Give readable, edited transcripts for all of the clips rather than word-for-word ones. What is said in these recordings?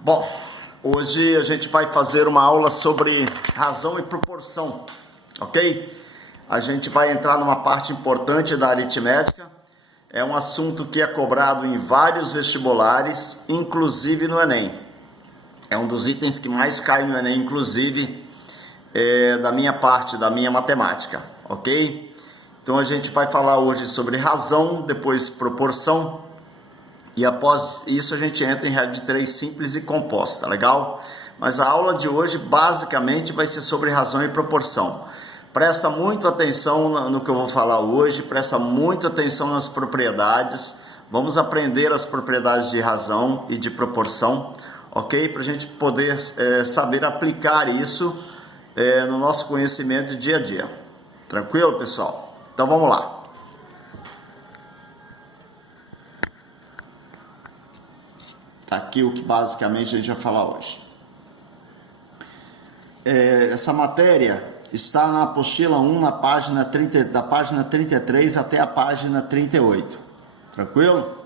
Bom, hoje a gente vai fazer uma aula sobre razão e proporção, ok? A gente vai entrar numa parte importante da aritmética. É um assunto que é cobrado em vários vestibulares, inclusive no Enem. É um dos itens que mais cai no Enem, inclusive da minha parte, da minha matemática, ok? Então a gente vai falar hoje sobre razão, depois proporção. E após isso a gente entra em regra de 3 simples e composta, legal? Mas a aula de hoje basicamente vai ser sobre razão e proporção. Presta muito atenção no que eu vou falar hoje, presta muito atenção nas propriedades. Vamos aprender as propriedades de razão e de proporção, ok? Para a gente poder saber aplicar isso no nosso conhecimento dia a dia. Tranquilo, pessoal? Então vamos lá. Aqui o que basicamente a gente vai falar hoje. Essa matéria está na apostila 1, na página 30, da página 33 até a página 38. Tranquilo?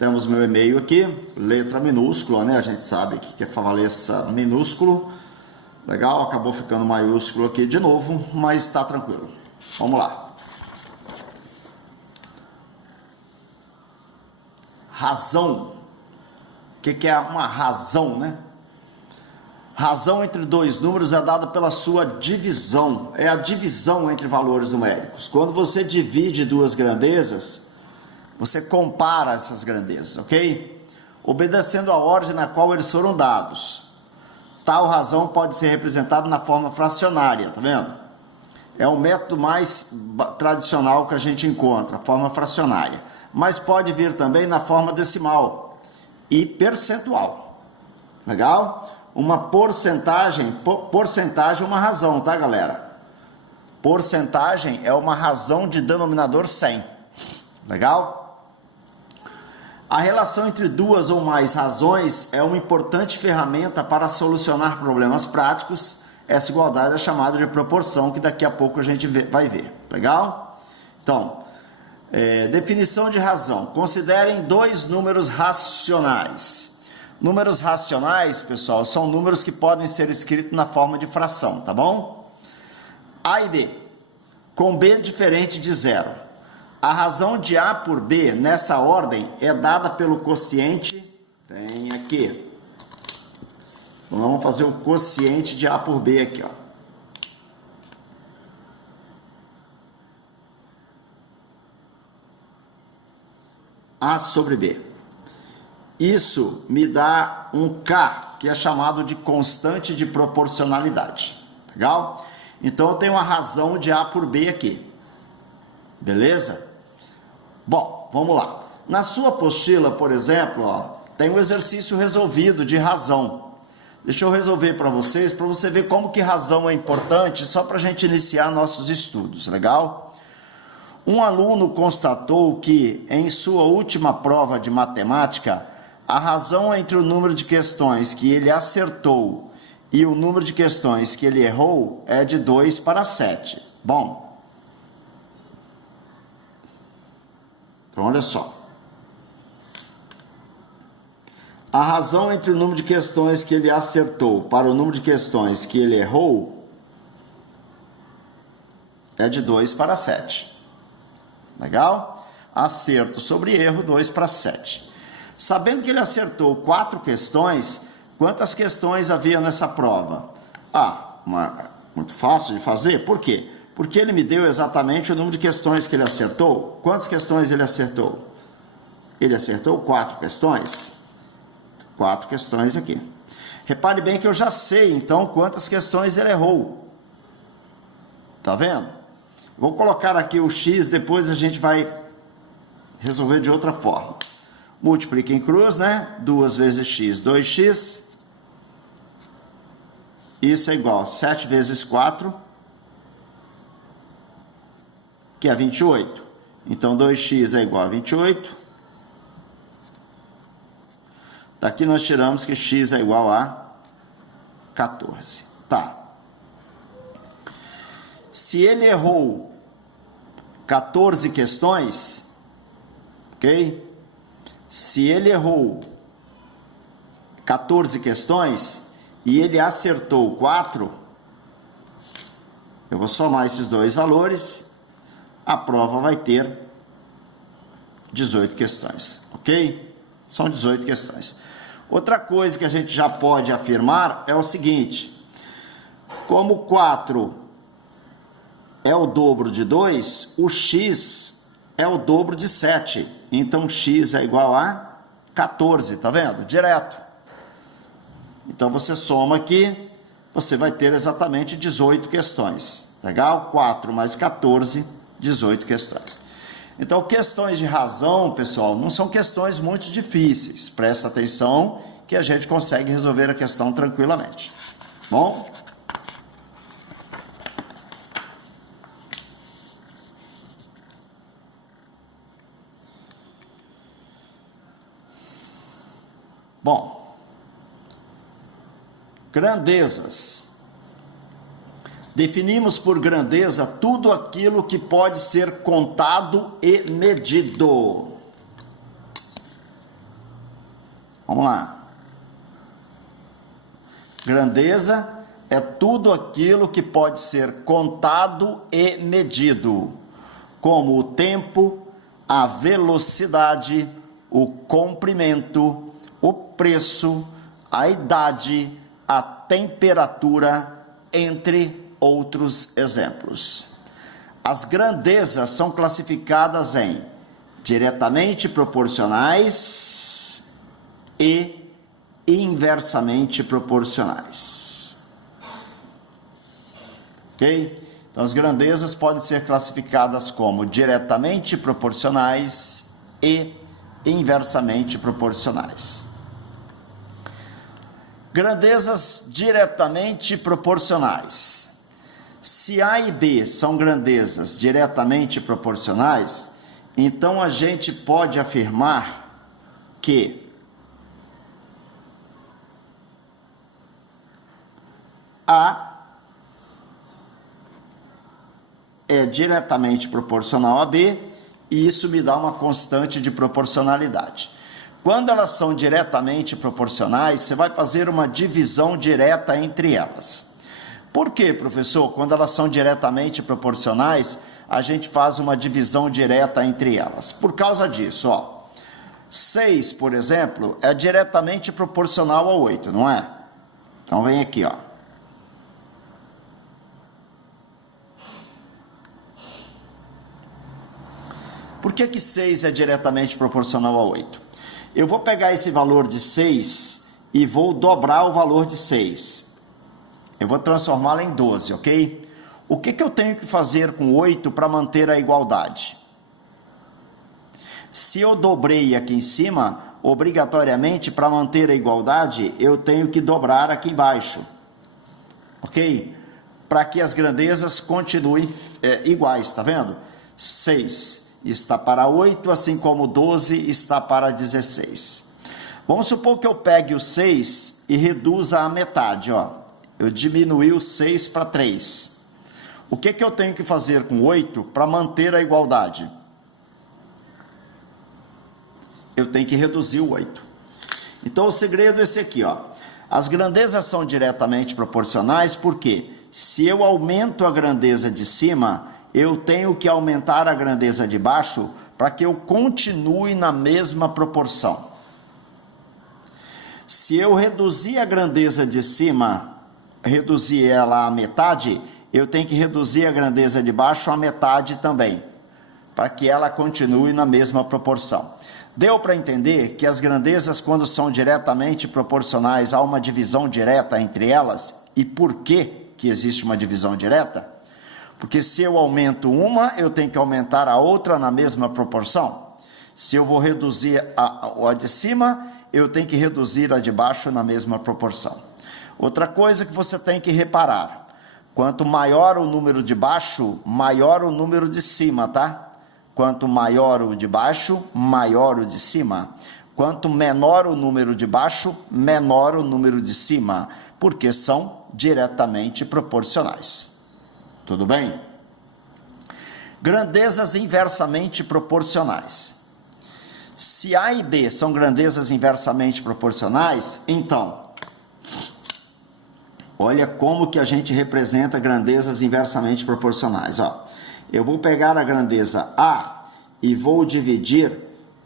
Temos meu e-mail aqui, letra minúscula, né? A gente sabe que faleça minúsculo. Legal, acabou ficando maiúsculo aqui de novo, mas está tranquilo. Vamos lá. Razão. O que é uma razão, né? Razão entre dois números é dada pela sua divisão. É a divisão entre valores numéricos. Quando você divide duas grandezas, você compara essas grandezas, ok? Obedecendo a ordem na qual eles foram dados. Tal razão pode ser representada na forma fracionária, tá vendo? É o método mais tradicional que a gente encontra, a forma fracionária. Mas pode vir também na forma decimal e percentual. Legal? Uma porcentagem é uma razão, tá, galera? Porcentagem é uma razão de denominador 100. Legal? A relação entre duas ou mais razões é uma importante ferramenta para solucionar problemas práticos. Essa igualdade é chamada de proporção, que daqui a pouco a gente vai ver. Legal? Então, definição de razão. Considerem dois números racionais. Números racionais, pessoal, são números que podem ser escritos na forma de fração, tá bom? A e B, com B diferente de zero. A razão de A por B nessa ordem é dada pelo quociente. Vem aqui. Vamos fazer o quociente de A por B aqui, ó. A sobre B. Isso me dá um K, que é chamado de constante de proporcionalidade. Legal? Então, eu tenho uma razão de A por B aqui. Beleza? Bom, vamos lá. Na sua apostila, por exemplo, ó, tem um exercício resolvido de razão. Deixa eu resolver para você ver como que razão é importante, só para a gente iniciar nossos estudos. Legal? Um aluno constatou que, em sua última prova de matemática, a razão entre o número de questões que ele acertou e o número de questões que ele errou é de 2 para 7. Bom, então olha só. A razão entre o número de questões que ele acertou para o número de questões que ele errou é de 2 para 7. Legal? Acerto sobre erro, 2 para 7. Sabendo que ele acertou 4 questões, quantas questões havia nessa prova? Muito fácil de fazer. Por quê? Porque ele me deu exatamente o número de questões que ele acertou. Quantas questões ele acertou? Ele acertou 4 questões. 4 questões aqui. Repare bem que eu já sei, então, quantas questões ele errou. Tá vendo? Vou colocar aqui o x, depois a gente vai resolver de outra forma. Multiplica em cruz, né? 2 vezes x, 2x. Isso é igual a 7 vezes 4, que é 28. Então, 2x é igual a 28. Daqui nós tiramos que x é igual a 14. Tá. Se ele errou 14 questões, ok? se ele errou 14 questões e ele acertou 4, eu vou somar esses dois valores, a prova vai ter 18 questões, ok? São 18 questões. Outra coisa que a gente já pode afirmar é o seguinte: como 4 é o dobro de 2, o x é o dobro de 7. Então, x é igual a 14, tá vendo? Direto. Então, você soma aqui, você vai ter exatamente 18 questões. Legal? 4 mais 14, 18 questões. Então, questões de razão, pessoal, não são questões muito difíceis. Presta atenção que a gente consegue resolver a questão tranquilamente. Bom? Bom, grandezas. Definimos por grandeza tudo aquilo que pode ser contado e medido. Vamos lá. Grandeza é tudo aquilo que pode ser contado e medido, como o tempo, a velocidade, o comprimento, o preço, a idade, a temperatura, entre outros exemplos. As grandezas são classificadas em diretamente proporcionais e inversamente proporcionais. Ok? Então, as grandezas podem ser classificadas como diretamente proporcionais e inversamente proporcionais. Grandezas diretamente proporcionais. Se A e B são grandezas diretamente proporcionais, então a gente pode afirmar que A é diretamente proporcional a B, e isso me dá uma constante de proporcionalidade. Quando elas são diretamente proporcionais, você vai fazer uma divisão direta entre elas. Por quê, professor? Quando elas são diretamente proporcionais, a gente faz uma divisão direta entre elas. Por causa disso, ó. 6, por exemplo, é diretamente proporcional a 8, não é? Então, vem aqui, ó. Por que 6 é diretamente proporcional a 8? Eu vou pegar esse valor de 6 e vou dobrar o valor de 6. Eu vou transformá-lo em 12, ok? O que eu tenho que fazer com 8 para manter a igualdade? Se eu dobrei aqui em cima, obrigatoriamente, para manter a igualdade, eu tenho que dobrar aqui embaixo. Ok? Para que as grandezas continuem iguais, tá vendo? 6 está para 8, assim como 12 está para 16. Vamos supor que eu pegue o 6 e reduza a metade, ó. Eu diminuí o 6 para 3. O que eu tenho que fazer com 8 para manter a igualdade? Eu tenho que reduzir o 8. Então, o segredo é esse aqui, ó. As grandezas são diretamente proporcionais, porque se eu aumento a grandeza de cima, eu tenho que aumentar a grandeza de baixo para que eu continue na mesma proporção. Se eu reduzir a grandeza de cima, reduzir ela à metade, eu tenho que reduzir a grandeza de baixo à metade também, para que ela continue na mesma proporção. Deu para entender que as grandezas, quando são diretamente proporcionais, há uma divisão direta entre elas? E por que existe uma divisão direta? Porque se eu aumento uma, eu tenho que aumentar a outra na mesma proporção. Se eu vou reduzir a de cima, eu tenho que reduzir a de baixo na mesma proporção. Outra coisa que você tem que reparar: quanto maior o número de baixo, maior o número de cima, tá? Quanto maior o de baixo, maior o de cima. Quanto menor o número de baixo, menor o número de cima, porque são diretamente proporcionais. Tudo bem? Grandezas inversamente proporcionais. Se A e B são grandezas inversamente proporcionais, então, olha como que a gente representa grandezas inversamente proporcionais. Ó, eu vou pegar a grandeza A e vou dividir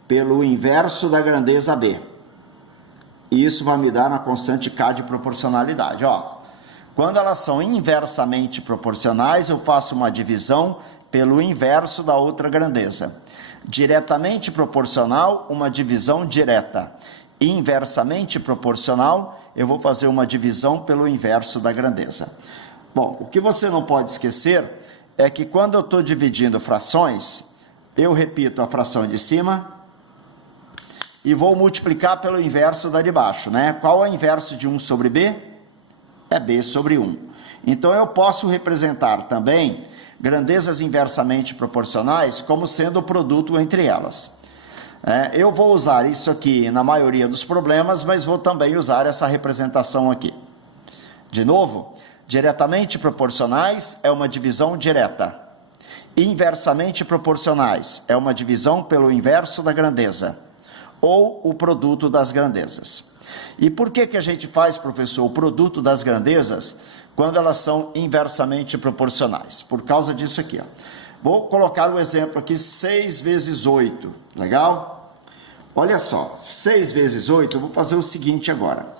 pelo inverso da grandeza B. Isso vai me dar uma constante K de proporcionalidade. Ó, quando elas são inversamente proporcionais, eu faço uma divisão pelo inverso da outra grandeza. Diretamente proporcional, uma divisão direta. Inversamente proporcional, eu vou fazer uma divisão pelo inverso da grandeza. Bom, o que você não pode esquecer é que quando eu estou dividindo frações, eu repito a fração de cima e vou multiplicar pelo inverso da de baixo, né? Qual é o inverso de 1 sobre B? É B sobre 1. Então, eu posso representar também grandezas inversamente proporcionais como sendo o produto entre elas. Eu vou usar isso aqui na maioria dos problemas, mas vou também usar essa representação aqui. De novo, diretamente proporcionais é uma divisão direta. Inversamente proporcionais é uma divisão pelo inverso da grandeza, ou o produto das grandezas. E por que a gente faz, professor, o produto das grandezas quando elas são inversamente proporcionais? Por causa disso aqui, ó. Vou colocar o exemplo aqui, 6 vezes 8, legal? Olha só, 6 vezes 8, eu vou fazer o seguinte agora.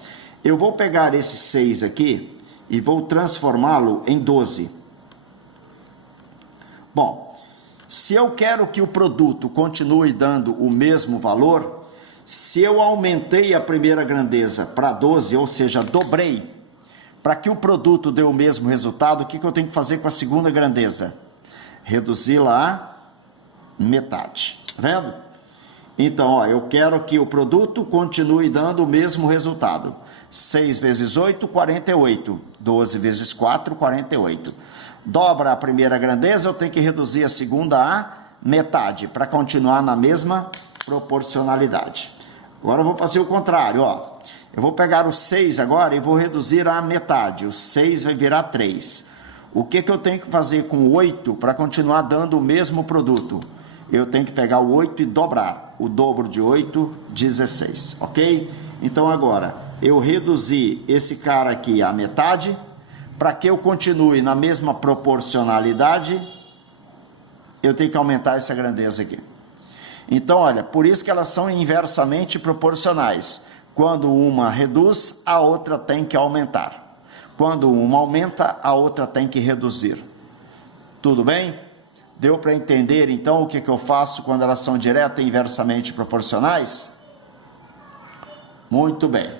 Eu vou pegar esse 6 aqui e vou transformá-lo em 12. Bom, se eu quero que o produto continue dando o mesmo valor, se eu aumentei a primeira grandeza para 12, ou seja, dobrei, para que o produto dê o mesmo resultado, o que eu tenho que fazer com a segunda grandeza? Reduzi-la a metade, tá vendo? Então, ó, eu quero que o produto continue dando o mesmo resultado. 6 vezes 8, 48. 12 vezes 4, 48. Dobra a primeira grandeza, eu tenho que reduzir a segunda a metade, para continuar na mesma proporcionalidade. Agora eu vou fazer o contrário, ó. Eu vou pegar o 6 agora e vou reduzir a metade. O 6 vai virar 3. O que eu tenho que fazer com o 8 para continuar dando o mesmo produto? Eu tenho que pegar o 8 e dobrar. O dobro de 8, 16, ok? Então agora, eu reduzi esse cara aqui à metade. Para que eu continue na mesma proporcionalidade, eu tenho que aumentar essa grandeza aqui. Então, olha, por isso que elas são inversamente proporcionais. Quando uma reduz, a outra tem que aumentar. Quando uma aumenta, a outra tem que reduzir. Tudo bem? Deu para entender, então, o que eu faço quando elas são direta e inversamente proporcionais? Muito bem.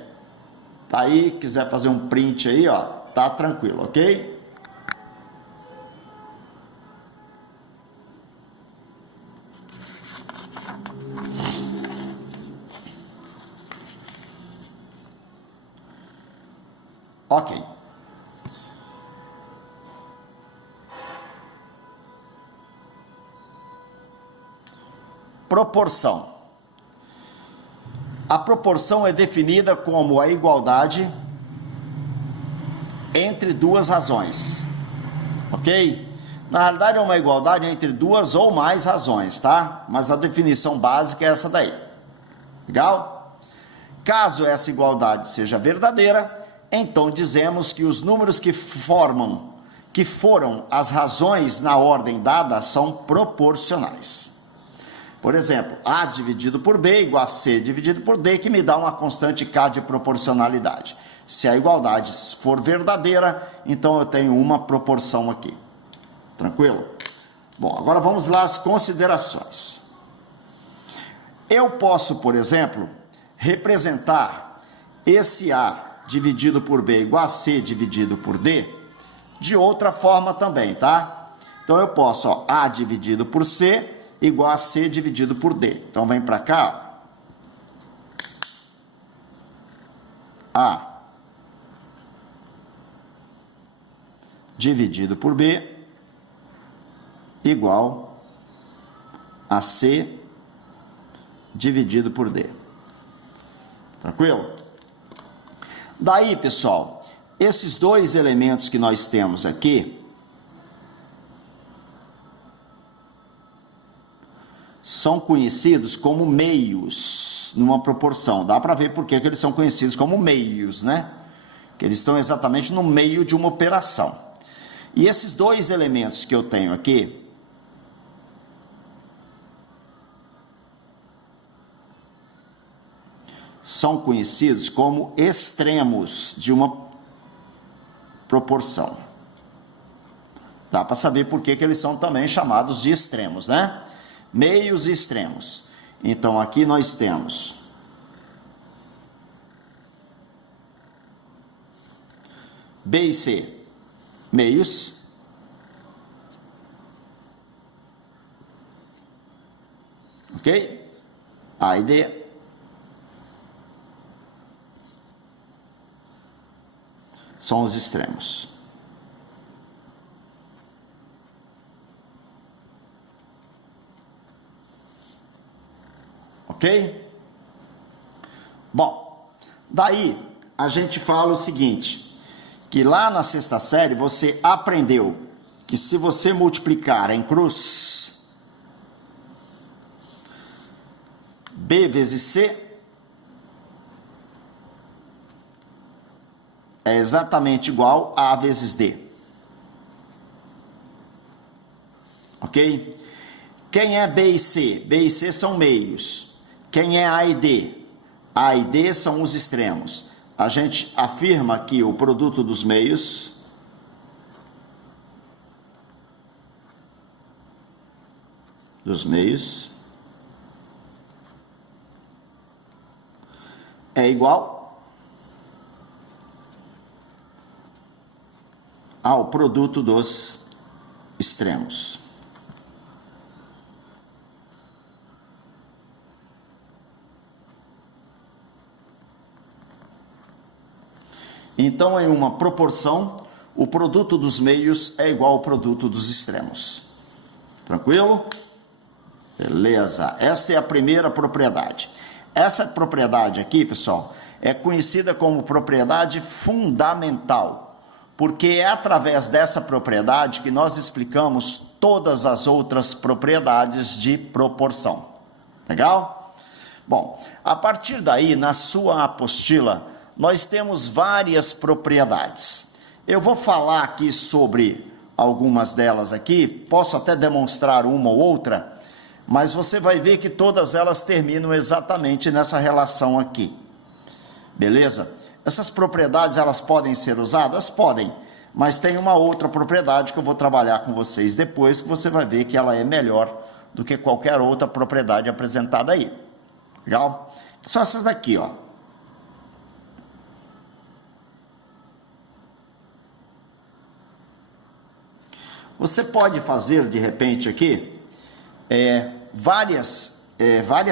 Tá aí, quiser fazer um print aí, ó, tá tranquilo, ok? Ok. Proporção. A proporção é definida como a igualdade entre duas razões, ok? Na realidade é uma igualdade entre duas ou mais razões, tá? Mas a definição básica é essa daí. Legal? Caso essa igualdade seja verdadeira, então dizemos que os números que foram as razões na ordem dada são proporcionais. Por exemplo, A dividido por B igual a C dividido por D, que me dá uma constante K de proporcionalidade. Se a igualdade for verdadeira, então eu tenho uma proporção aqui. Tranquilo? Bom, agora vamos lá às considerações. Eu posso, por exemplo, representar esse A dividido por B igual a C dividido por D de outra forma também, tá? Então eu posso, ó, A dividido por C igual a C dividido por D. Então vem para cá, ó. A dividido por B igual a C dividido por D. Tranquilo? Daí, pessoal, esses dois elementos que nós temos aqui são conhecidos como meios numa proporção. Dá para ver por que eles são conhecidos como meios, né? Que eles estão exatamente no meio de uma operação. E esses dois elementos que eu tenho aqui, são conhecidos como extremos de uma proporção. Dá para saber por que eles são também chamados de extremos, né? Meios e extremos. Então, aqui nós temos B e C, meios. Ok? A e D. São os extremos. Ok? Bom, daí a gente fala o seguinte, que lá na sexta série você aprendeu que se você multiplicar em cruz, B vezes C é exatamente igual a A vezes D. Ok? Quem é B e C? B e C são meios. Quem é A e D? A e D são os extremos. A gente afirma que o produto dos meios é igual ao produto dos extremos. Então, em uma proporção, o produto dos meios é igual ao produto dos extremos. Tranquilo? Beleza. Essa é a primeira propriedade. Essa propriedade aqui, pessoal, é conhecida como propriedade fundamental, porque é através dessa propriedade que nós explicamos todas as outras propriedades de proporção. Legal? Bom, a partir daí, na sua apostila, nós temos várias propriedades. Eu vou falar aqui sobre algumas delas aqui, posso até demonstrar uma ou outra, mas você vai ver que todas elas terminam exatamente nessa relação aqui. Beleza? Essas propriedades, elas podem ser usadas? Podem, mas tem uma outra propriedade que eu vou trabalhar com vocês depois, que você vai ver que ela é melhor do que qualquer outra propriedade apresentada aí. Legal? São essas daqui, ó. Você pode fazer, de repente, aqui, várias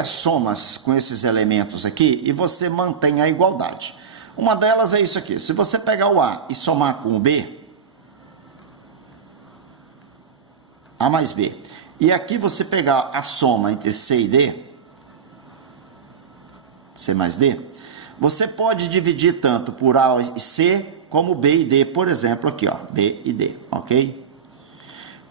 somas com esses elementos aqui e você mantém a igualdade. Uma delas é isso aqui. Se você pegar o A e somar com o B, A mais B, e aqui você pegar a soma entre C e D, C mais D, você pode dividir tanto por A e C como B e D, por exemplo, aqui, ó, B e D, ok?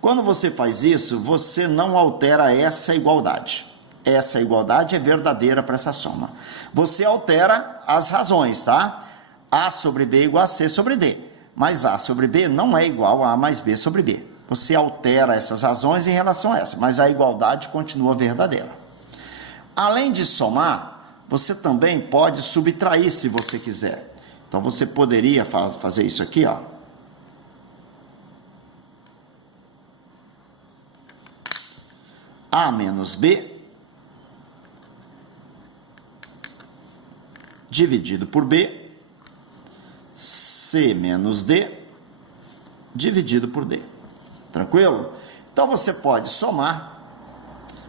Quando você faz isso, você não altera essa igualdade. Essa igualdade é verdadeira para essa soma. Você altera as razões, tá? A sobre B é igual a C sobre D. Mas A sobre B não é igual a A mais B sobre B. Você altera essas razões em relação a essa, mas a igualdade continua verdadeira. Além de somar, você também pode subtrair se você quiser. Então, você poderia fazer isso aqui, ó. A menos B dividido por B, C menos D dividido por D. Tranquilo? Então, você pode somar,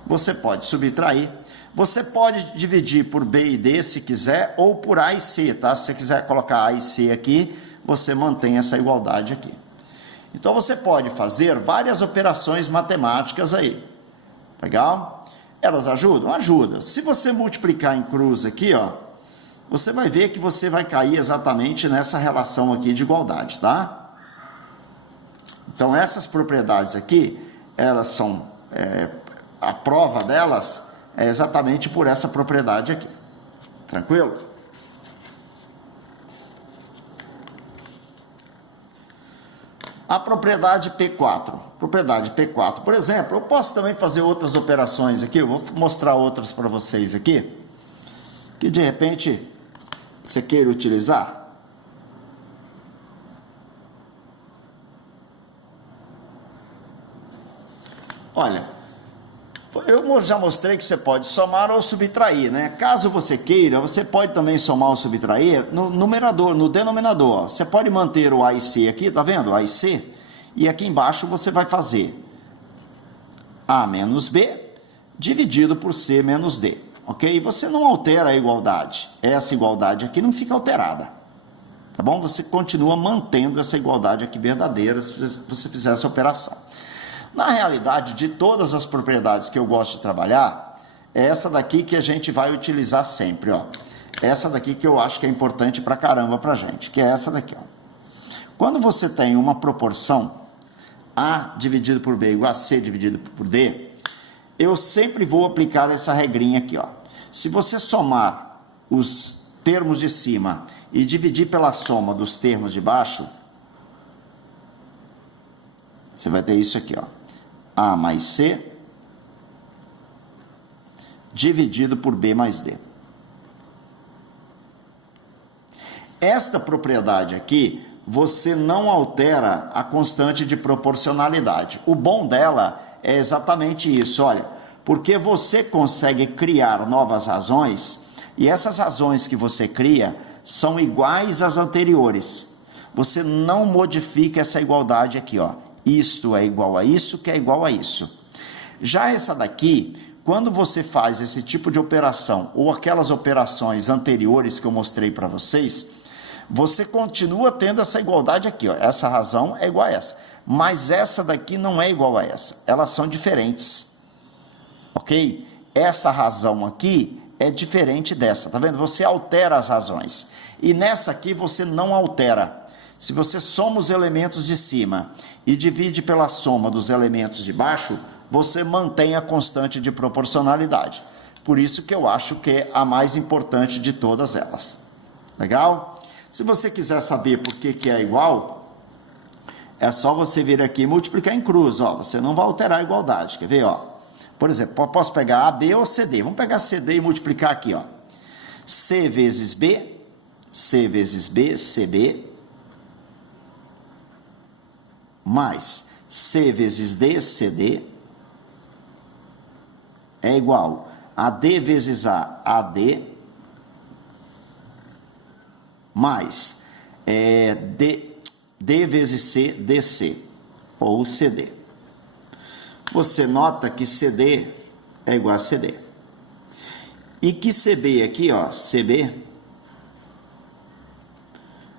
você pode subtrair, você pode dividir por B e D se quiser, ou por A e C, tá? Se você quiser colocar A e C aqui, você mantém essa igualdade aqui. Então, você pode fazer várias operações matemáticas aí. Legal? Elas ajudam? Ajudam. Se você multiplicar em cruz aqui, ó, você vai ver que você vai cair exatamente nessa relação aqui de igualdade, tá? Então, essas propriedades aqui, elas são, a prova delas é exatamente por essa propriedade aqui. Tranquilo? A propriedade P4. Propriedade P4, por exemplo, eu posso também fazer outras operações aqui, eu vou mostrar outras para vocês aqui, que de repente você queira utilizar. Olha, eu já mostrei que você pode somar ou subtrair, né? Caso você queira, você pode também somar ou subtrair no numerador, no denominador. Ó. Você pode manter o A e C aqui, tá vendo? A e C. E aqui embaixo você vai fazer A menos B dividido por C menos D. Ok? Você não altera a igualdade. Essa igualdade aqui não fica alterada. Tá bom? Você continua mantendo essa igualdade aqui verdadeira se você fizer essa operação. Na realidade, de todas as propriedades que eu gosto de trabalhar, é essa daqui que a gente vai utilizar sempre, ó. Essa daqui que eu acho que é importante pra caramba pra gente, que é essa daqui, ó. Quando você tem uma proporção A dividido por B igual a C dividido por D, eu sempre vou aplicar essa regrinha aqui, ó. Se você somar os termos de cima e dividir pela soma dos termos de baixo, você vai ter isso aqui, ó. A mais C dividido por B mais D. Esta propriedade aqui, você não altera a constante de proporcionalidade. O bom dela é exatamente isso, olha, porque você consegue criar novas razões e essas razões que você cria são iguais às anteriores. Você não modifica essa igualdade aqui, ó. Isto é igual a isso, que é igual a isso. Já essa daqui, quando você faz esse tipo de operação, ou aquelas operações anteriores que eu mostrei para vocês, você continua tendo essa igualdade aqui, ó. Essa razão é igual a essa. Mas essa daqui não é igual a essa. Elas são diferentes. Ok? Essa razão aqui é diferente dessa, tá vendo? Você altera as razões. E nessa aqui você não altera. Se você soma os elementos de cima e divide pela soma dos elementos de baixo, você mantém a constante de proporcionalidade. Por isso que eu acho que é a mais importante de todas elas. Legal? Se você quiser saber por que é igual, é só você vir aqui e multiplicar em cruz. Ó, você não vai alterar a igualdade. Quer ver? Ó? Por exemplo, eu posso pegar AB ou CD. Vamos pegar CD e multiplicar aqui. Ó. C vezes B, CB, mais C vezes D, CD, é igual a D vezes A, AD, mais D vezes C, DC, ou CD. Você nota que CD é igual a CD. E que CB aqui, ó, CB,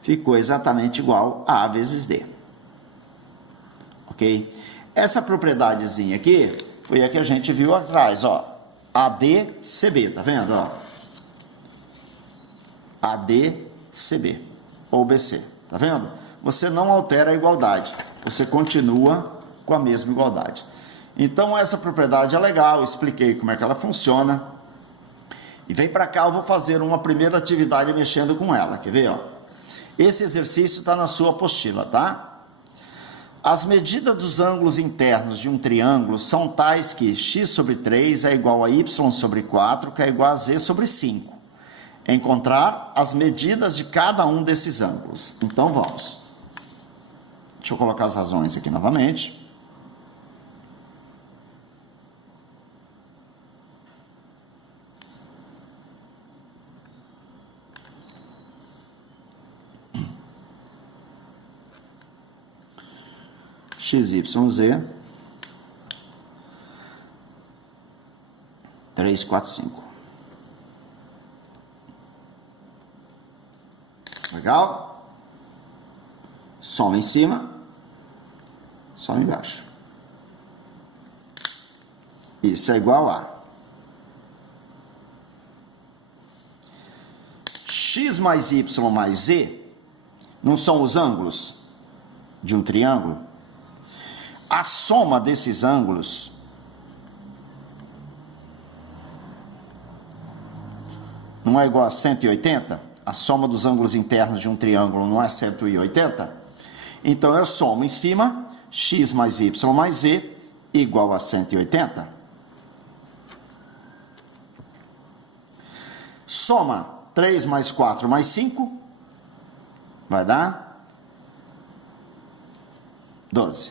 ficou exatamente igual a A vezes D. Ok? Essa propriedadezinha aqui foi a que a gente viu atrás, ó. ADCB, tá vendo? Ó? ADCB ou BC, tá vendo? Você não altera a igualdade, você continua com a mesma igualdade. Então essa propriedade é legal, eu expliquei como é que ela funciona. E vem para cá, eu vou fazer uma primeira atividade mexendo com ela, quer ver? Ó? Esse exercício está na sua apostila, tá? As medidas dos ângulos internos de um triângulo são tais que x sobre 3 é igual a y sobre 4, que é igual a z sobre 5. Encontrar as medidas de cada um desses ângulos. Então, vamos. Deixa eu colocar as razões aqui novamente. XYZ 3, 4, 5. Legal? Soma em cima, soma embaixo. Isso é igual a x mais y mais z, não são os ângulos de um triângulo? A soma desses ângulos não é igual a 180? A soma dos ângulos internos de um triângulo não é 180? Então, eu somo em cima, x mais y mais z igual a 180. Soma 3 mais 4 mais 5, vai dar 12.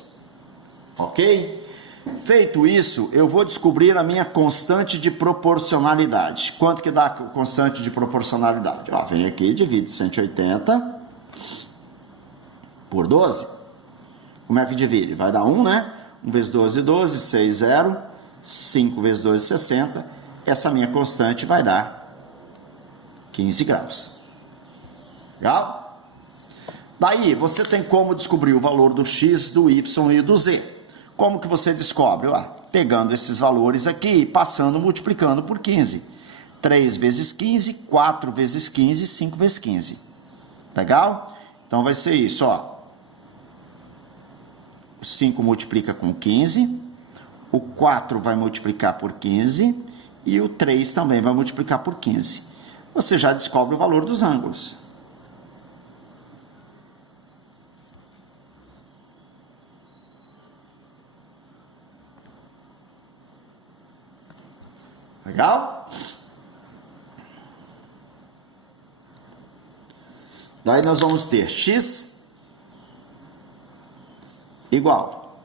Ok? Feito isso, eu vou descobrir a minha constante de proporcionalidade. Quanto que dá a constante de proporcionalidade? Ó, vem aqui e divide 180 por 12. Como é que divide? Vai dar 1, né? 1 vezes 12, 12, 6, 0. 5 vezes 12, 60. Essa minha constante vai dar 15 graus. Legal? Daí, você tem como descobrir o valor do x, do y e do z. Como que você descobre? Pegando esses valores aqui e passando, multiplicando por 15. 3 vezes 15, 4 vezes 15, 5 vezes 15. Legal? Então, vai ser isso, ó. O 5 multiplica com 15, o 4 vai multiplicar por 15 e o 3 também vai multiplicar por 15. Você já descobre o valor dos ângulos. Legal? Daí nós vamos ter x igual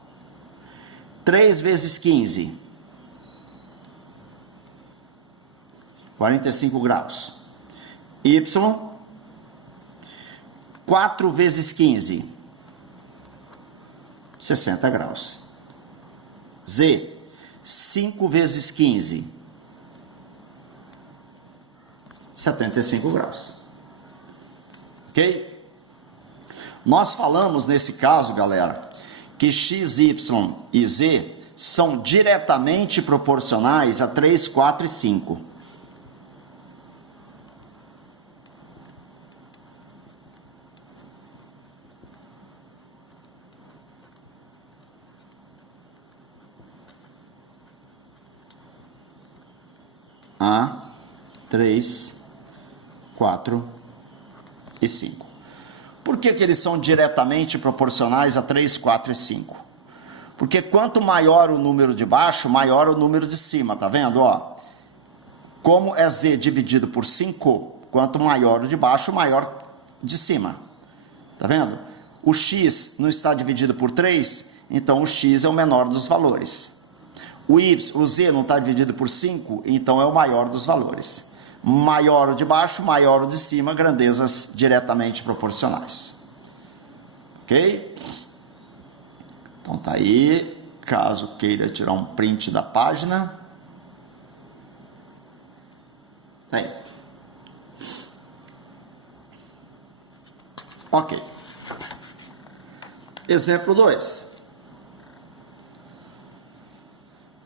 3 vezes 15, 45 graus. Y, 4 vezes 15, 60 graus. Z, 5 vezes 15, 75 graus. Ok? Nós falamos nesse caso, galera, que x, y e z são diretamente proporcionais a 3, 4 e 5. A 3, 4 e 5. Por que que eles são diretamente proporcionais a 3, 4 e 5? Porque quanto maior o número de baixo, maior o número de cima, tá vendo? Ó, como é z dividido por 5, quanto maior o de baixo, maior de cima. Tá vendo? O x não está dividido por 3, então o x é o menor dos valores. O z não está dividido por 5, então é o maior dos valores. Maior o de baixo, maior o de cima, grandezas diretamente proporcionais. Ok? Então tá aí, caso queira tirar um print da página. Tá aí. Ok. Exemplo 2.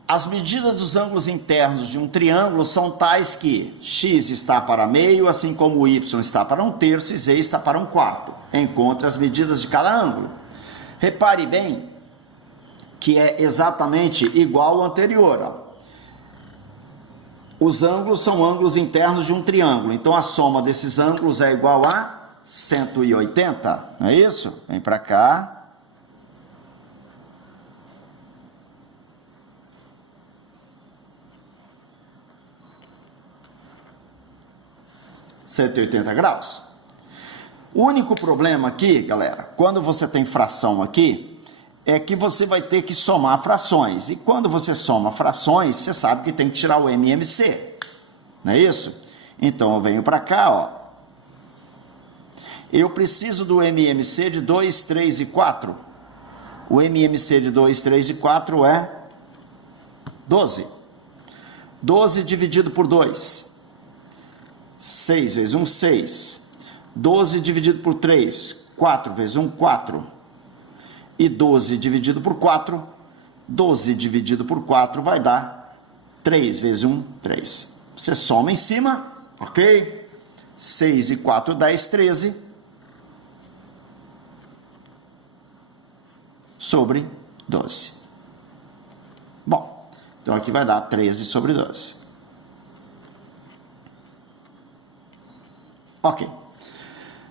As medidas dos ângulos internos de um triângulo são tais que x está para meio, assim como y está para 1/3 e z está para 1/4. Encontre as medidas de cada ângulo. Repare bem que é exatamente igual ao anterior. Ó. Os ângulos são ângulos internos de um triângulo, então a soma desses ângulos é igual a 180, não é isso? Vem para cá. graus. O único problema aqui, galera, quando você tem fração aqui, é que você vai ter que somar frações. E quando você soma frações, você sabe que tem que tirar o MMC. Não é isso? Então, eu venho para cá, ó. Eu preciso do MMC de 2, 3 e 4. O MMC de 2, 3 e 4 é 12. 12 dividido por 2. 6 vezes 1, 6. 12 dividido por 3, 4 vezes 1, 4. E 12 dividido por 4, 12 dividido por 4 vai dar 3 vezes 1, 3. Você soma em cima, ok? 6 e 4, 10, 13. Sobre 12. Bom, então aqui vai dar 13 sobre 12. Ok.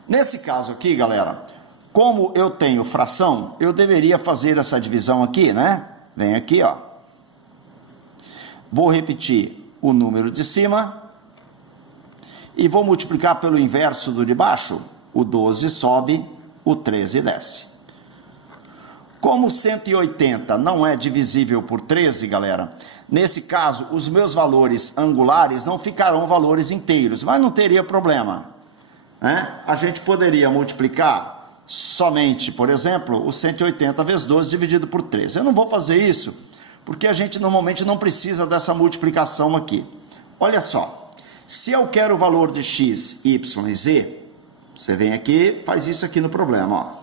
Nesse caso aqui, galera, como eu tenho fração, eu deveria fazer essa divisão aqui, né? Vem aqui, ó. Vou repetir o número de cima e vou multiplicar pelo inverso do de baixo. O 12 sobe, o 13 desce. Como 180 não é divisível por 13, galera, nesse caso, os meus valores angulares não ficarão valores inteiros, mas não teria problema, né? A gente poderia multiplicar somente, por exemplo, o 180 vezes 12 dividido por 13. Eu não vou fazer isso, porque a gente normalmente não precisa dessa multiplicação aqui. Olha só, se eu quero o valor de x, y e z, você vem aqui, faz isso aqui no problema, ó.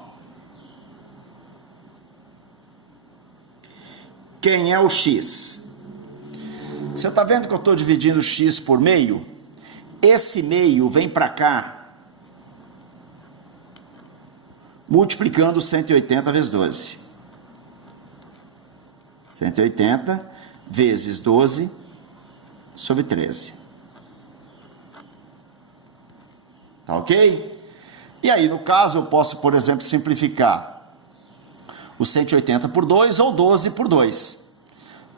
Quem é o x? Você está vendo que eu estou dividindo x por meio? Esse meio vem para cá, multiplicando 180 vezes 12. 180 vezes 12 sobre 13. Tá ok? E aí, no caso, eu posso, por exemplo, simplificar o 180 por 2 ou 12 por 2.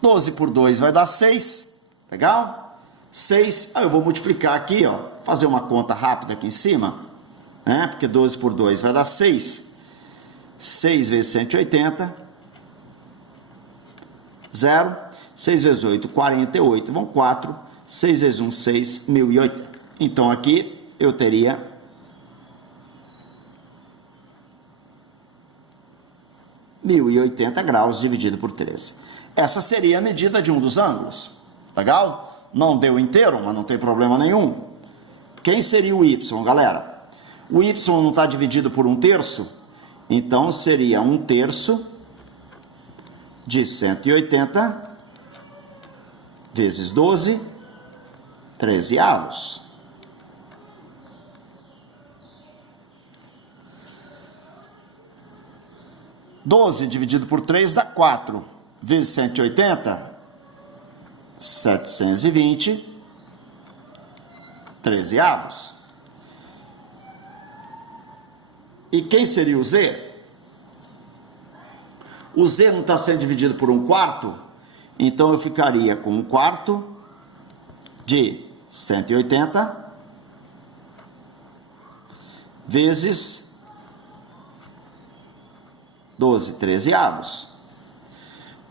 12 por 2 vai dar 6. Legal? 6. Aí eu vou multiplicar aqui, ó. Fazer uma conta rápida aqui em cima, né? Porque 12 por 2 vai dar 6. 6 vezes 180. 0. 6 vezes 8, 48. Vão 4. 6 vezes 1, 6. 1080. Então, aqui eu teria 1080 graus dividido por 13. Essa seria a medida de um dos ângulos. Legal? Não deu inteiro, mas não tem problema nenhum. Quem seria o y, galera? O y não está dividido por 1/3, então seria 1/3 de 180 vezes 12, 13avos. Doze dividido por 3 dá 4, vezes 180, 720, 13avos. E quem seria o z? O z não está sendo dividido por 1/4, então eu ficaria com 1/4 de 180 vezes 12 13avos.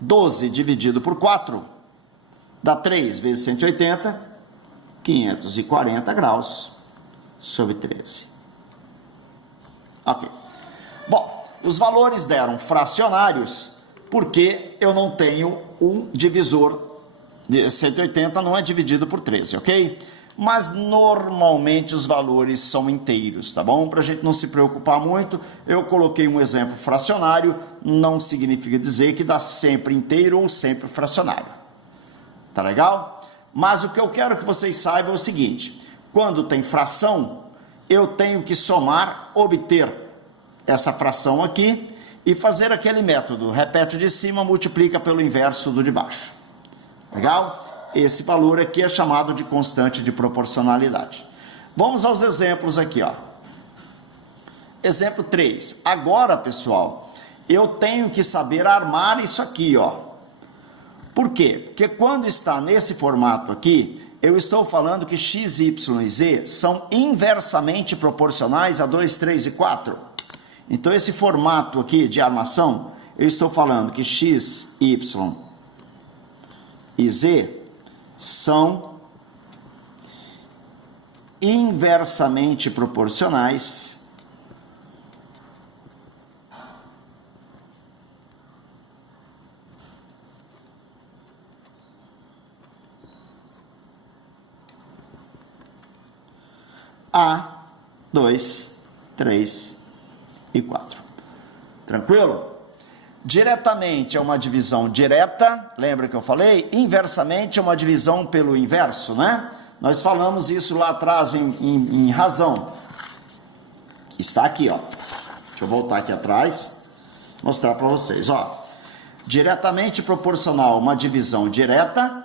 12 dividido por 4 dá 3 vezes 180, 540 graus sobre 13. Ok. Bom, os valores deram fracionários porque eu não tenho um divisor. 180 não é dividido por 13, ok? Mas normalmente os valores são inteiros, tá bom? Para a gente não se preocupar muito, eu coloquei um exemplo fracionário, não significa dizer que dá sempre inteiro ou sempre fracionário. Tá legal? Mas o que eu quero que vocês saibam é o seguinte: quando tem fração, eu tenho que somar, obter essa fração aqui e fazer aquele método, repete de cima, multiplica pelo inverso do de baixo. Legal? Esse valor aqui é chamado de constante de proporcionalidade. Vamos aos exemplos aqui, ó. Exemplo 3. Agora, pessoal, eu tenho que saber armar isso aqui, ó. Por quê? Porque quando está nesse formato aqui, eu estou falando que x, y e z são inversamente proporcionais a 2, 3 e 4. Então, esse formato aqui de armação, eu estou falando que x, y e z são inversamente proporcionais a 2, 3 e 4. Tranquilo? Diretamente é uma divisão direta, lembra que eu falei? Inversamente é uma divisão pelo inverso, né? Nós falamos isso lá atrás em razão. Está aqui, ó. Deixa eu voltar aqui atrás, mostrar para vocês, ó. Diretamente proporcional, uma divisão direta.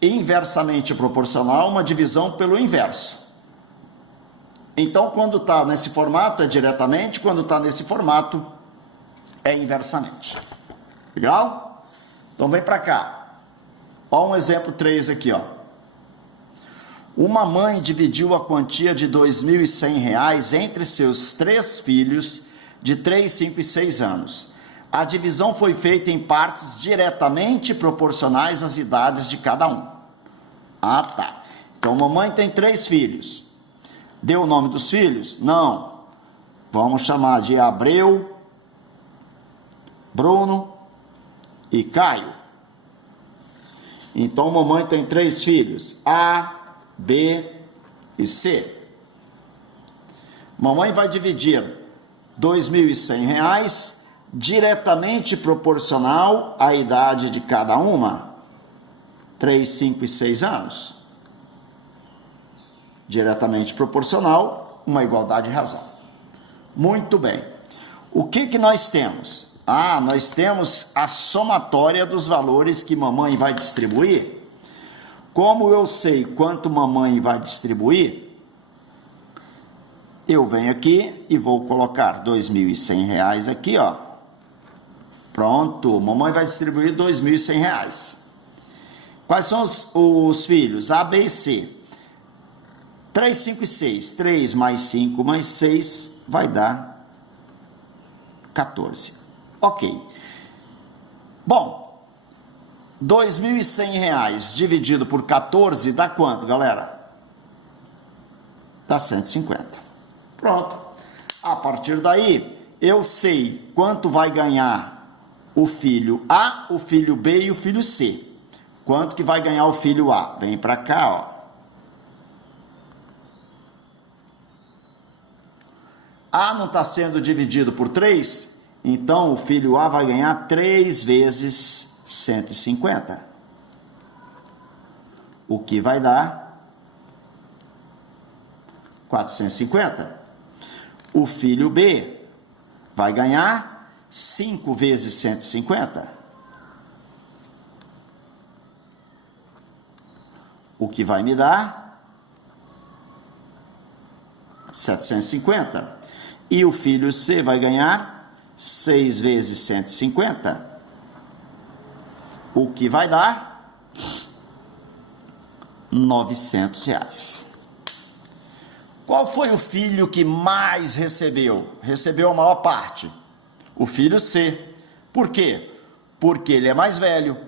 Inversamente proporcional, uma divisão pelo inverso. Então, quando está nesse formato, é diretamente. Quando está nesse formato, é inversamente. Legal? Então, vem para cá. Ó, um exemplo 3 aqui, ó. Uma mãe dividiu a quantia de R$ 2.100 entre seus 3 filhos de 3, 5 e 6 anos. A divisão foi feita em partes diretamente proporcionais às idades de cada um. Ah, tá. Então, mamãe tem 3 filhos. Deu o nome dos filhos? Não. Vamos chamar de Abreu, Bruno e Caio. Então, mamãe tem 3 filhos. A, B e C. Mamãe vai dividir R$ 2.100 diretamente proporcional à idade de cada uma. 3, 5 e 6 anos. Diretamente proporcional, uma igualdade de razão. Muito bem. O que nós temos? Ah, nós temos a somatória dos valores que mamãe vai distribuir. Como eu sei quanto mamãe vai distribuir, eu venho aqui e vou colocar R$ 2.100 aqui, ó. Pronto, mamãe vai distribuir R$ 2.100. Quais são os filhos? A, B e C. 3, 5 e 6. 3 mais 5 mais 6 vai dar 14. Ok. Bom, R$ 2.100 dividido por 14 dá quanto, galera? Dá 150. Pronto. A partir daí, eu sei quanto vai ganhar o filho A, o filho B e o filho C. Quanto que vai ganhar o filho A? Vem para cá, ó. A não está sendo dividido por 3, então o filho A vai ganhar 3 vezes 150. O que vai dar 450. O filho B vai ganhar 5 vezes 150. O que vai me dar 750. E o filho C vai ganhar 6 vezes 150. O que vai dar R$900. Qual foi o filho que mais recebeu? Recebeu a maior parte. O filho C. Por quê? Porque ele é mais velho.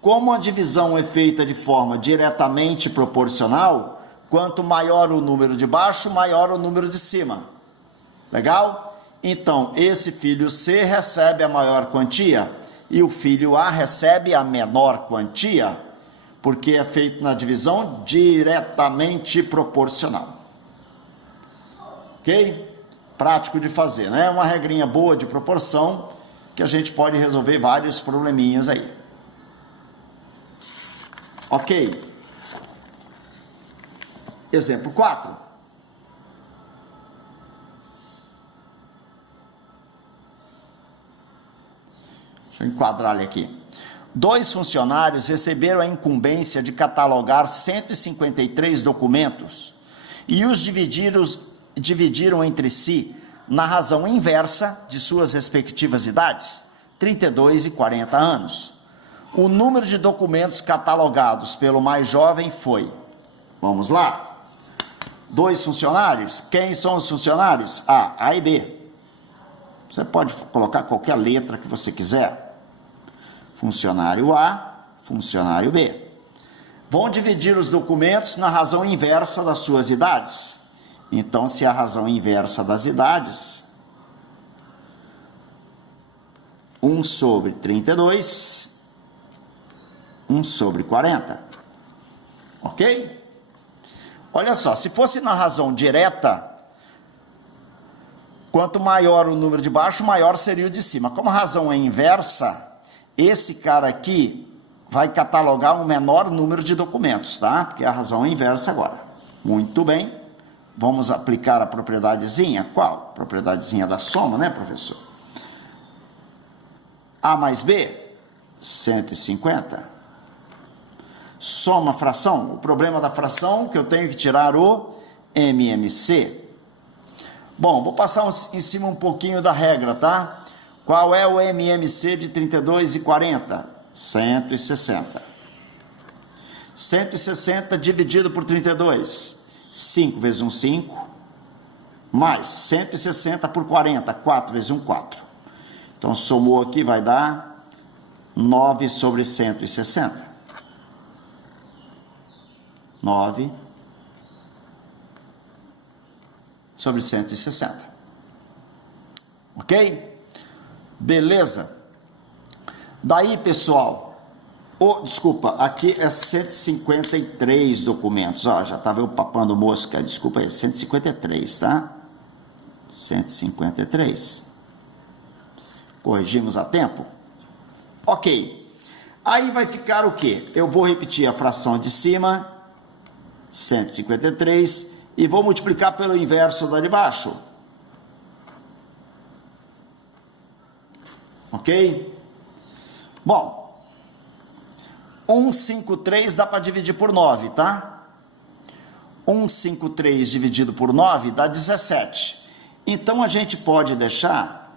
Como a divisão é feita de forma diretamente proporcional, quanto maior o número de baixo, maior o número de cima. Legal? Então, esse filho C recebe a maior quantia e o filho A recebe a menor quantia, porque é feito na divisão diretamente proporcional. Ok? Prático de fazer, né? Uma regrinha boa de proporção que a gente pode resolver vários probleminhas aí. Ok? Exemplo 4. Deixa eu enquadrar ele aqui. 2 funcionários receberam a incumbência de catalogar 153 documentos e os dividiram entre si na razão inversa de suas respectivas idades, 32 e 40 anos. O número de documentos catalogados pelo mais jovem foi, vamos lá, 2 funcionários. Quem são os funcionários? A e B. Você pode colocar qualquer letra que você quiser. Funcionário A, funcionário B. Vão dividir os documentos na razão inversa das suas idades. Então, se a razão inversa das idades, 1 sobre 32, 1 sobre 40. Ok? Olha só, se fosse na razão direta, quanto maior o número de baixo, maior seria o de cima. Como a razão é inversa, esse cara aqui vai catalogar um menor número de documentos, tá? Porque a razão é inversa agora. Muito bem. Vamos aplicar a propriedadezinha. Qual? Propriedadezinha da soma, né, professor? A mais B, 150. Soma fração. O problema da fração que eu tenho que tirar o MMC. Bom, vou passar em cima um pouquinho da regra, tá? Qual é o MMC de 32 e 40? 160. 160 dividido por 32. 5 vezes 1, 5. Mais 160 por 40. 4 vezes 1, 4. Então, somou aqui, vai dar 9 sobre 160. 9 sobre 160. Ok? Beleza? Daí, pessoal, desculpa, aqui é 153 documentos. Ó, já estava eu papando mosca, desculpa aí, 153, tá? 153. Corrigimos a tempo? Ok. Aí vai ficar o quê? Eu vou repetir a fração de cima, 153, e vou multiplicar pelo inverso da de baixo. Ok? Bom, 153 dá para dividir por 9, tá? 153 dividido por 9 dá 17. Então, a gente pode deixar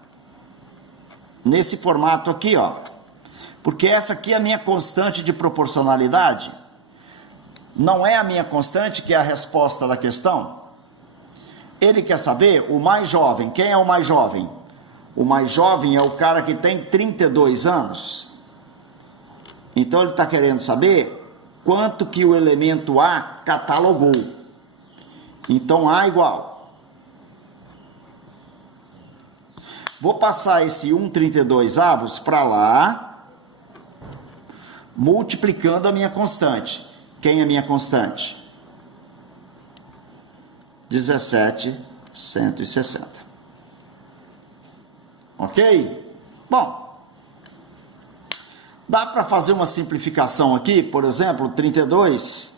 nesse formato aqui, ó. Porque essa aqui é a minha constante de proporcionalidade. Não é a minha constante que é a resposta da questão? Ele quer saber o mais jovem. Quem é o mais jovem? O mais jovem é o cara que tem 32 anos. Então, ele está querendo saber quanto que o elemento A catalogou. Então, A igual. Vou passar esse 1/32 para lá, multiplicando a minha constante. Quem é minha constante? 17,160. Ok? Bom, dá para fazer uma simplificação aqui, por exemplo, 32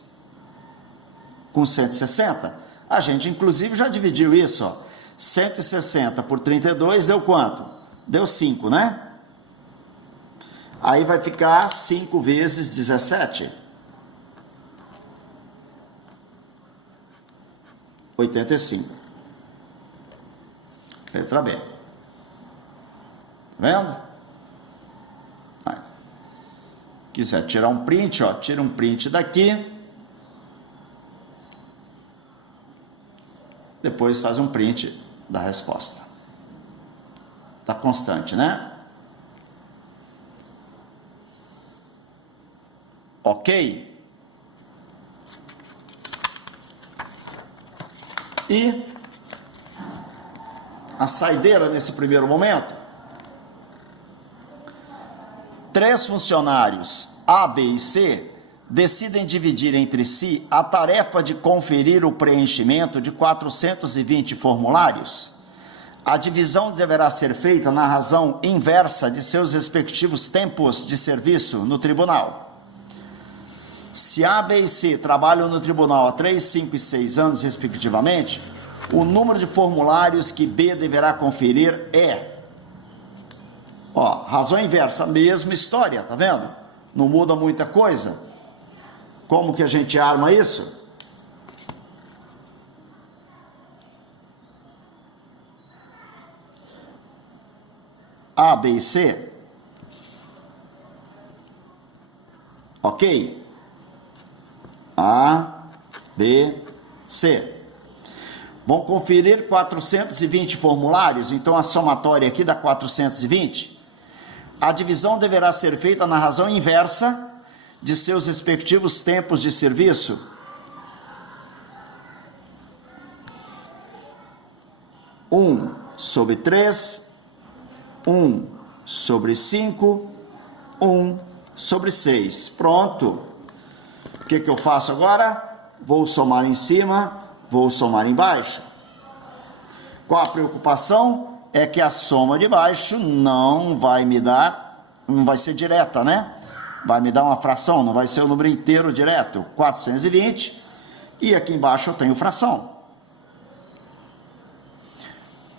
com 160. A gente, inclusive, já dividiu isso, ó. 160 por 32 deu quanto? Deu 5, né? Aí vai ficar 5 vezes 17. 85. Letra B. Tá vendo? Aí. Quiser tirar um print, ó, tira um print daqui. Depois faz um print da resposta. Tá constante, né? Ok? E a saideira nesse primeiro momento, 3 funcionários A, B e C decidem dividir entre si a tarefa de conferir o preenchimento de 420 formulários. A divisão deverá ser feita na razão inversa de seus respectivos tempos de serviço no tribunal. Se A, B e C trabalham no tribunal há 3, 5 e 6 anos, respectivamente, o número de formulários que B deverá conferir é... Ó, razão inversa, mesma história, tá vendo? Não muda muita coisa. Como que a gente arma isso? A, B e C. Ok? A, B, C. Vão conferir 420 formulários, então a somatória aqui dá 420. A divisão deverá ser feita na razão inversa de seus respectivos tempos de serviço. Um sobre 3, 1 sobre 5, 1 sobre 6. Pronto. O que eu faço agora? Vou somar em cima, vou somar embaixo. Qual a preocupação? É que a soma de baixo não vai me dar, não vai ser direta, né? Vai me dar uma fração, não vai ser o número inteiro direto. 420, e aqui embaixo eu tenho fração.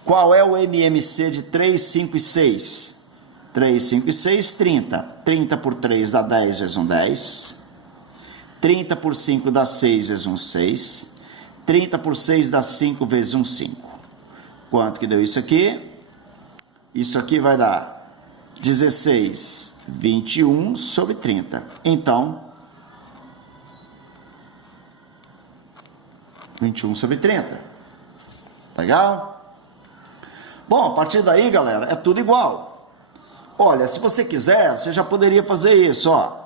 Qual é o MMC de 3, 5 e 6? 3, 5 e 6, 30. 30 por 3 dá 10 vezes 1, 10. 30 por 5 dá 6 vezes 1, 6. 30 por 6 dá 5 vezes 1, 5. Quanto que deu isso aqui? Isso aqui vai dar 16/21 sobre 30. Então, 21 sobre 30. Legal? Bom, a partir daí, galera, é tudo igual. Olha, se você quiser, você já poderia fazer isso, ó.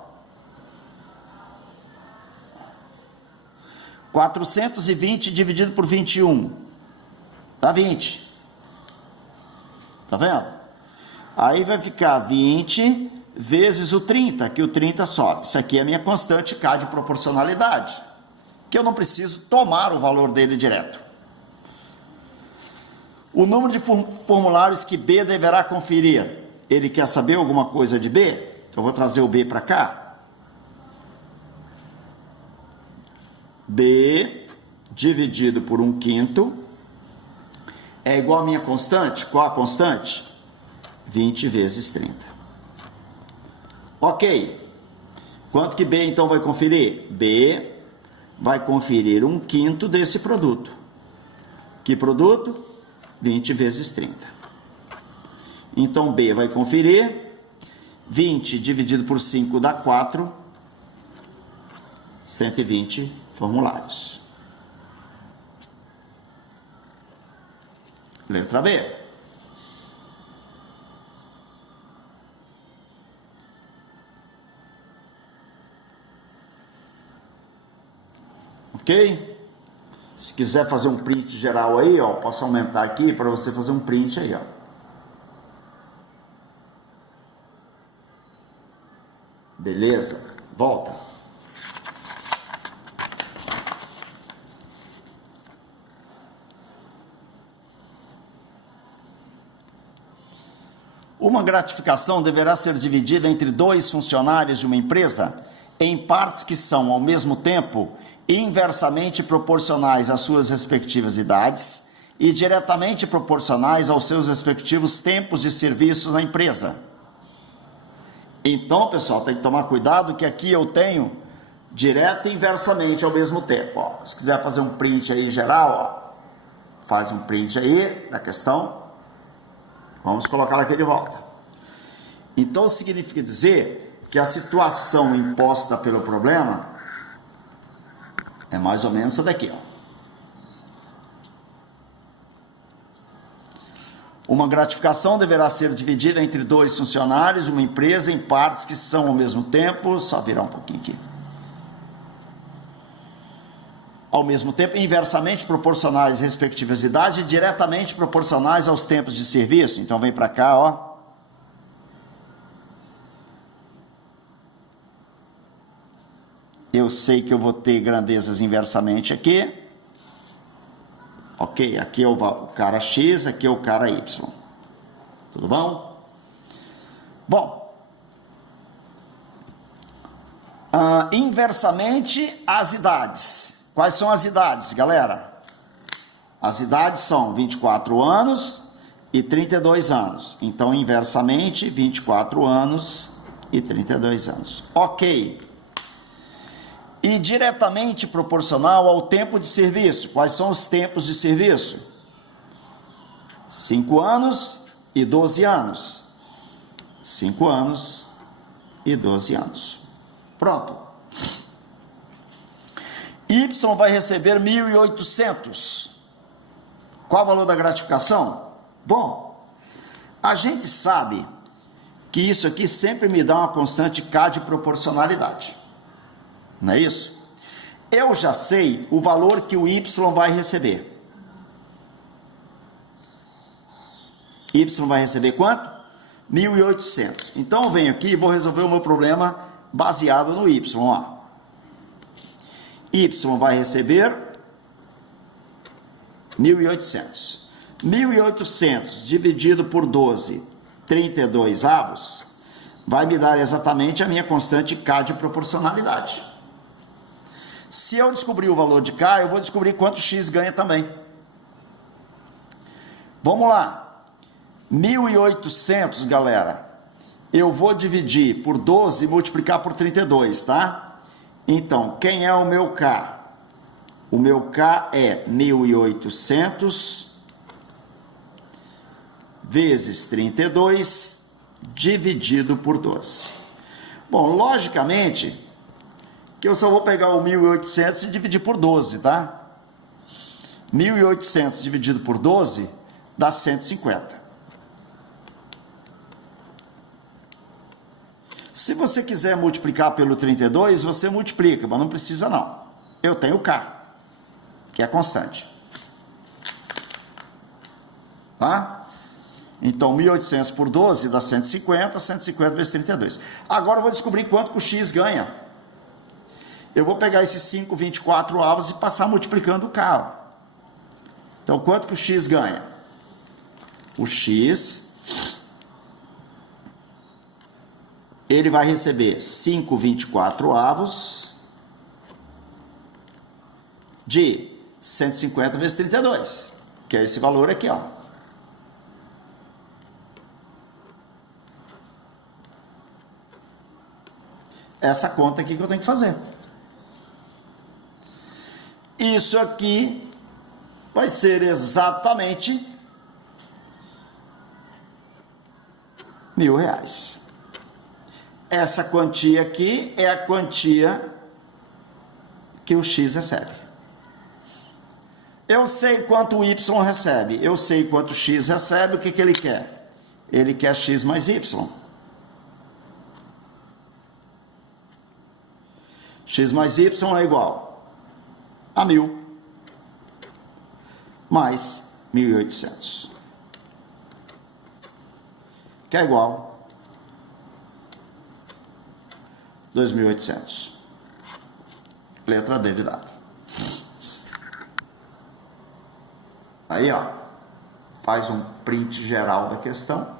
420 dividido por 21. Dá 20. Tá vendo? Aí vai ficar 20 vezes o 30, que o 30 sobe. Isso aqui é a minha constante K de proporcionalidade, que eu não preciso tomar o valor dele direto. O número de formulários que B deverá conferir. Ele quer saber alguma coisa de B? Eu vou trazer o B para cá. B dividido por 1/5 é igual a minha constante. Qual a constante? 20 vezes 30. Ok. Quanto que B então vai conferir? B vai conferir 1/5 desse produto. Que produto? 20 vezes 30. Então B vai conferir 20 dividido por 5 dá 4. 120 formulários. Letra B. Ok? Se quiser fazer um print geral aí, ó, posso aumentar aqui para você fazer um print aí, ó. Beleza? Volta. Uma gratificação deverá ser dividida entre 2 funcionários de uma empresa em partes que são, ao mesmo tempo, inversamente proporcionais às suas respectivas idades e diretamente proporcionais aos seus respectivos tempos de serviço na empresa. Então, pessoal, tem que tomar cuidado que aqui eu tenho direto e inversamente ao mesmo tempo. Ó. Se quiser fazer um print aí geral, ó, faz um print aí da questão. Vamos colocar aqui de volta. Então, significa dizer que a situação imposta pelo problema é mais ou menos essa daqui, ó. Uma gratificação deverá ser dividida entre 2 funcionários de uma empresa em partes que são ao mesmo tempo, só virar um pouquinho aqui, ao mesmo tempo, inversamente proporcionais às respectivas idades e diretamente proporcionais aos tempos de serviço. Então, vem para cá, ó. Eu sei que eu vou ter grandezas inversamente aqui. Ok, aqui é o cara X, aqui é o cara Y. Tudo bom? Bom. Inversamente as idades. Quais são as idades, galera? As idades são 24 anos e 32 anos. Então, inversamente, 24 anos e 32 anos. Ok. E diretamente proporcional ao tempo de serviço. Quais são os tempos de serviço? 5 anos e 12 anos. 5 anos e 12 anos. Pronto. Y vai receber 1.800. Qual o valor da gratificação? Bom, a gente sabe que isso aqui sempre me dá uma constante K de proporcionalidade. Não é isso? Eu já sei o valor que o Y vai receber. Y vai receber quanto? 1.800. Então eu venho aqui e vou resolver o meu problema baseado no Y. Ó. Y vai receber 1.800. 1.800 dividido por 12, 32 avos, vai me dar exatamente a minha constante K de proporcionalidade. Se eu descobrir o valor de K, eu vou descobrir quanto X ganha também. Vamos lá. 1.800, galera, eu vou dividir por 12 e multiplicar por 32, tá? Então, quem é o meu K? O meu K é 1.800 vezes 32 dividido por 12. Bom, logicamente que eu só vou pegar o 1.800 e dividir por 12, tá? 1.800 dividido por 12 dá 150. Se você quiser multiplicar pelo 32, você multiplica, mas não precisa não. Eu tenho K, que é constante. Tá? Então, 1.800 por 12 dá 150, 150 vezes 32. Agora eu vou descobrir quanto que o X ganha. Eu vou pegar esses 5/24 e passar multiplicando o K. Ó. Então, quanto que o X ganha? O X, ele vai receber 5/24 de 150 vezes 32, que é esse valor aqui, ó. Essa conta aqui que eu tenho que fazer. Isso aqui vai ser exatamente R$1.000. Essa quantia aqui é a quantia que o X recebe. Eu sei quanto o Y recebe, eu sei quanto o X recebe, o que ele quer? Ele quer X mais Y. X mais Y é igual a 1.000 mais 1.800, que é igual a 2.800. Letra D de dado. Aí, ó, faz um print geral da questão.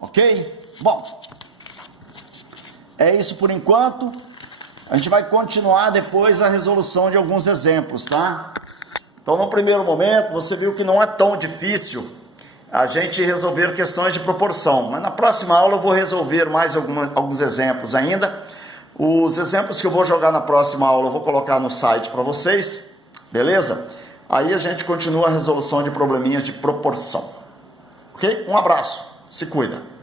Ok? Bom, é isso por enquanto. A gente vai continuar depois a resolução de alguns exemplos, tá? Então, no primeiro momento, você viu que não é tão difícil a gente resolver questões de proporção. Mas na próxima aula eu vou resolver mais alguns exemplos ainda. Os exemplos que eu vou jogar na próxima aula eu vou colocar no site para vocês, beleza? Aí a gente continua a resolução de probleminhas de proporção. Ok? Um abraço, se cuida.